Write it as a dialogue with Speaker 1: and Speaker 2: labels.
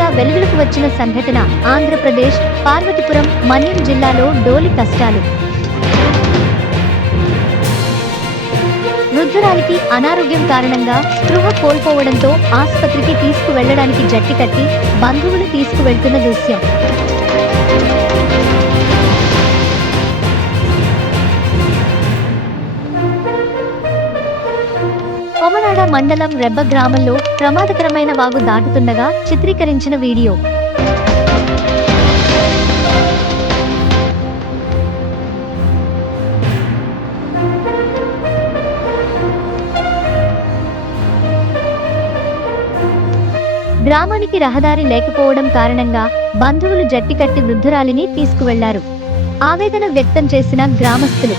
Speaker 1: వెలుగులకు వచ్చిన సంఘటన ఆంధ్రప్రదేశ్ పార్వతీపురం మన్యం జిల్లాలో డోలి కష్టాలు. వృద్ధురాలికి అనారోగ్యం కారణంగా స్పృహ కోల్పోవడంతో ఆసుపత్రికి తీసుకువెళ్ళడానికి జట్టి కట్టి బంధువులు తీసుకువెళ్తున్న దృశ్యం. సోమనాడ మండలం రెబ్బ గ్రామంలో ప్రమాదకరమైన వాగు దాటుతుండగా చిత్రీకరించిన వీడియో. గ్రామానికి రహదారి లేకపోవడం కారణంగా బంధువులు జట్టి కట్టి వృద్ధురాలిని తీసుకువెళ్ళారు. ఆవేదన వ్యక్తం చేసిన గ్రామస్తులు.